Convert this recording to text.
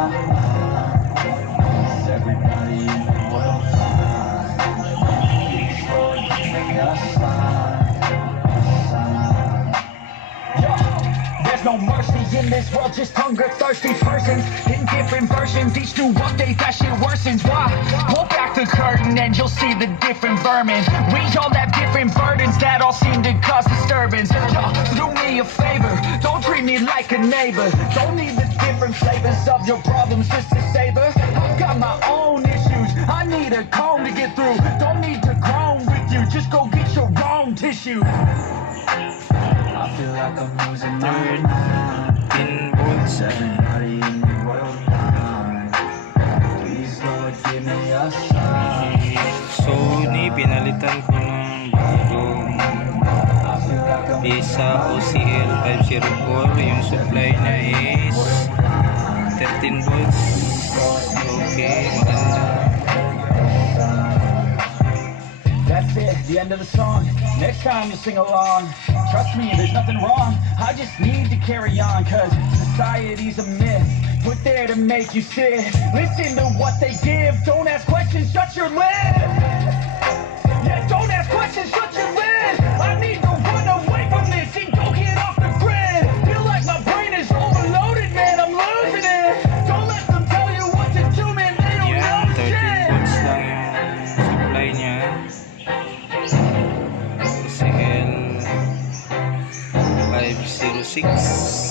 my mind. Is everybody in the world fine? Please, Lord, give me a sign. Yo, there's no mercy in this world, just hunger-thirsty persons in different versions. Each new update, that shit worsens. Why? Pull back the curtain and you'll see the different vermin. We all have different burdens that all seem to cause disturbance. Yo, do me a favor, don't treat me like a neighbor. Don't need the different flavors of your problems just to savor. I've got my own issues, I need a comb to get through. Don't need to groan with you, just go get your own tissue. I feel like I'm losing my mind. Is everybody in the world fine? Please, Lord, give me a sign. Sony, pinalitan ko ng bagong isa OCL 504. Yung supply na is 13 volts. Okay, maganda. That's it, the end of the song. Next time you sing along, trust me, there's nothing wrong. I just need to carry on, cause society's a myth, put there to make you sit. Listen to what they give, don't ask questions, shut your lid. Yeah, don't ask questions, shut your lid. I need to run away from this and go get off the grid. Feel like my brain is overloaded, man, I'm losing it. Don't let them tell you what to do, man, they don't know 13 shit. volts lang yung supply niya. OCL 506.